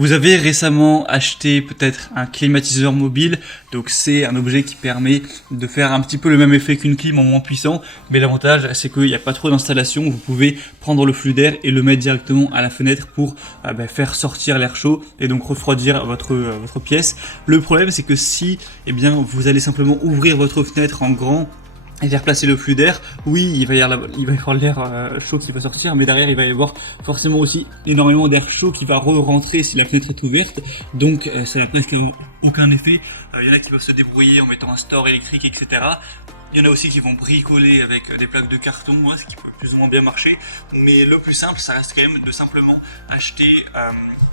Vous avez récemment acheté peut-être un climatiseur mobile, donc c'est un objet qui permet de faire un petit peu le même effet qu'une clim en moins puissant, mais l'avantage c'est qu'il n'y a pas trop d'installation, vous pouvez prendre le flux d'air et le mettre directement à la fenêtre pour faire sortir l'air chaud et donc refroidir votre pièce. Le problème c'est que si vous allez simplement ouvrir votre fenêtre en grand et faire placer le flux d'air, oui, il va y avoir l'air chaud qui va sortir, mais derrière il va y avoir forcément aussi énormément d'air chaud qui va re-rentrer si la fenêtre est ouverte, donc ça n'a presque aucun effet. Il y en a qui peuvent se débrouiller en mettant un store électrique, etc. Il y en a aussi qui vont bricoler avec des plaques de carton, ce qui peut plus ou moins bien marcher, mais le plus simple, ça reste quand même de simplement acheter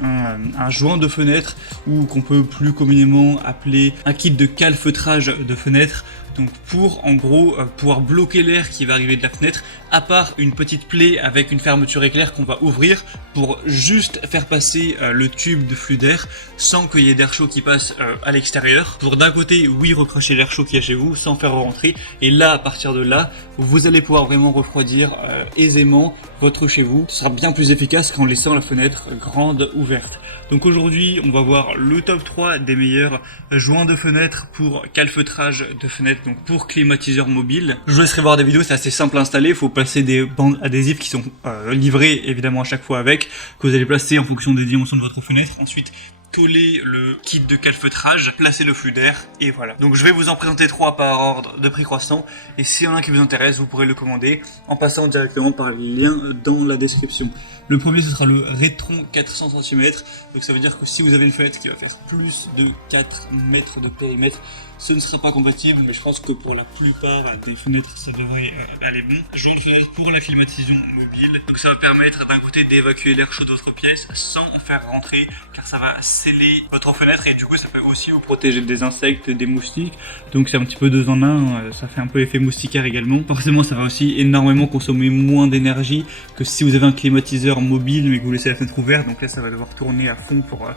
un joint de fenêtre, ou qu'on peut plus communément appeler un kit de calfeutrage de fenêtre. Donc pour en gros pouvoir bloquer l'air qui va arriver de la fenêtre, à part une petite plaie avec une fermeture éclair qu'on va ouvrir pour juste faire passer le tube de flux d'air sans qu'il y ait d'air chaud qui passe à l'extérieur. Pour d'un côté, oui, recracher l'air chaud qu'il y a chez vous sans faire rentrer, et là, à partir de là, vous allez pouvoir vraiment refroidir aisément votre chez vous. Ce sera bien plus efficace qu'en laissant la fenêtre grande ouverte. Donc aujourd'hui, on va voir le top 3 des meilleurs joints de fenêtre pour calfeutrage de fenêtre, donc pour climatiseur mobile. Je vous laisserai voir des vidéos, c'est assez simple à installer. Il faut placer des bandes adhésives qui sont livrées évidemment à chaque fois avec, que vous allez placer en fonction des dimensions de votre fenêtre. Ensuite, coller le kit de calfeutrage, placer le flux d'air, et voilà. Donc je vais vous en présenter 3 par ordre de prix croissant, et s'il y en a un qui vous intéresse, vous pourrez le commander en passant directement par les liens dans la description. Le premier, ce sera le Retron 400 cm, donc ça veut dire que si vous avez une fenêtre qui va faire plus de 4 mètres de périmètre, ce ne sera pas compatible, mais je pense que pour la plupart des fenêtres, ça devrait aller bon. Joint de fenêtre pour la climatisation mobile, donc ça va permettre d'un côté d'évacuer l'air chaud de votre pièce sans faire rentrer, car ça va sceller votre fenêtre, et du coup ça peut aussi vous protéger des insectes, des moustiques, donc c'est un petit peu 2 en 1, ça fait un peu effet moustiquaire également. Forcément ça va aussi énormément consommer moins d'énergie que si vous avez un climatiseur mobile mais que vous laissez la fenêtre ouverte, donc là ça va devoir tourner à fond pour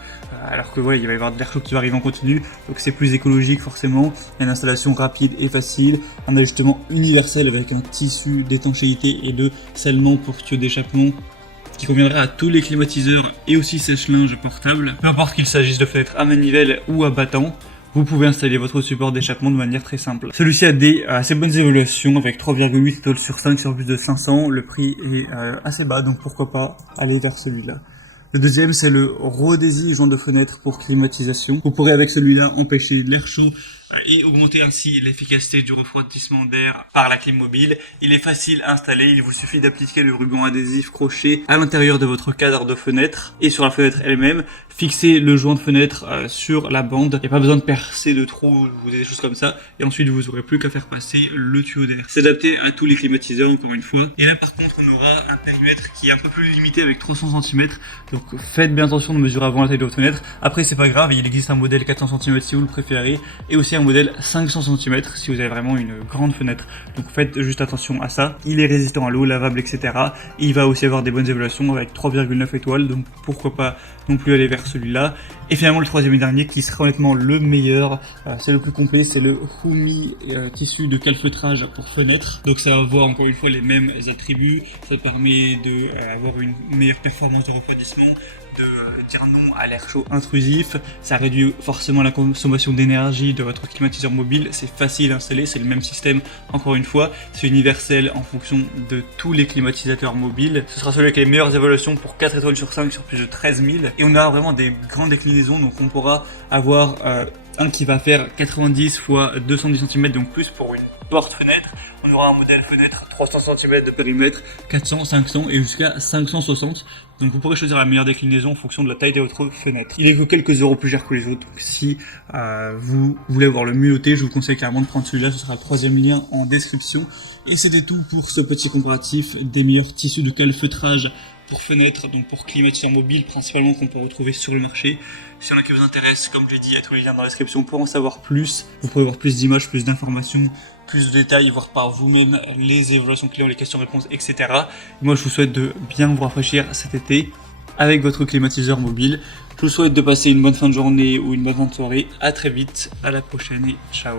alors que il va y avoir de l'air chaud qui va arriver en continu, donc c'est plus écologique forcément. Il y a une installation rapide et facile, un ajustement universel avec un tissu d'étanchéité et de scellement pour tuyaux d'échappement qui conviendra à tous les climatiseurs et aussi sèche-linge portable. Peu importe qu'il s'agisse de fenêtres à manivelle ou à battant, vous pouvez installer votre support d'échappement de manière très simple. Celui-ci a des assez bonnes évaluations avec 3,8 étoiles sur 5 sur plus de 500. Le prix est assez bas, donc pourquoi pas aller vers celui-là. Le deuxième, c'est le Rodesi joint de fenêtre pour climatisation. Vous pourrez avec celui-là empêcher l'air chaud et augmenter ainsi l'efficacité du refroidissement d'air par la clim mobile. Il est facile à installer, il vous suffit d'appliquer le ruban adhésif crochet à l'intérieur de votre cadre de fenêtre et sur la fenêtre elle-même. Fixer le joint de fenêtre sur la bande, il n'y a pas besoin de percer de trous ou des choses comme ça, et ensuite vous n'aurez plus qu'à faire passer le tuyau d'air. C'est adapté à tous les climatiseurs encore une fois, et là par contre on aura un périmètre qui est un peu plus limité avec 300 cm, donc faites bien attention de mesurer avant la taille de votre fenêtre. Après c'est pas grave, il existe un modèle 400 cm si vous le préférez, et aussi un modèle 500 cm si vous avez vraiment une grande fenêtre, donc faites juste attention à ça. Il est résistant à l'eau, lavable, etc. Et il va aussi avoir des bonnes évaluations avec 3,9 étoiles, donc pourquoi pas non plus aller vers celui-là. Et finalement le troisième et dernier qui sera honnêtement le meilleur, c'est le plus complet, c'est le Humi tissu de calfeutrage pour fenêtre. Donc ça va avoir encore une fois les mêmes attributs, ça permet d'avoir une meilleure performance de refroidissement, de dire non à l'air chaud intrusif, ça réduit forcément la consommation d'énergie de votre climatiseur mobile, c'est facile à installer, c'est le même système encore une fois, c'est universel en fonction de tous les climatisateurs mobiles. Ce sera celui avec les meilleures évaluations pour 4 étoiles sur 5 sur plus de 13 000, et on a vraiment des grandes déclinaisons, donc on pourra avoir un qui va faire 90 x 210 cm, donc plus pour une porte-fenêtre. On aura un modèle fenêtre 300 cm de périmètre, 400, 500 et jusqu'à 560. Donc vous pourrez choisir la meilleure déclinaison en fonction de la taille de votre fenêtre. Il est que quelques euros plus cher que les autres, donc si vous voulez avoir le mieux noté, je vous conseille carrément de prendre celui-là, ce sera le troisième lien en description. Et c'était tout pour ce petit comparatif des meilleurs tissus de calfeutrage pour fenêtre, donc pour climatiseur mobile principalement, qu'on peut retrouver sur le marché. Si y en a qui vous intéresse, comme je l'ai dit, il y a tous les liens dans la description pour en savoir plus. Vous pouvez voir plus d'images, plus d'informations, plus de détails, voir par vous-même les évaluations clients, les questions-réponses, etc. Moi je vous souhaite de bien vous rafraîchir cet été avec votre climatiseur mobile. Je vous souhaite de passer une bonne fin de journée ou une bonne fin de soirée. À très vite, à la prochaine et ciao.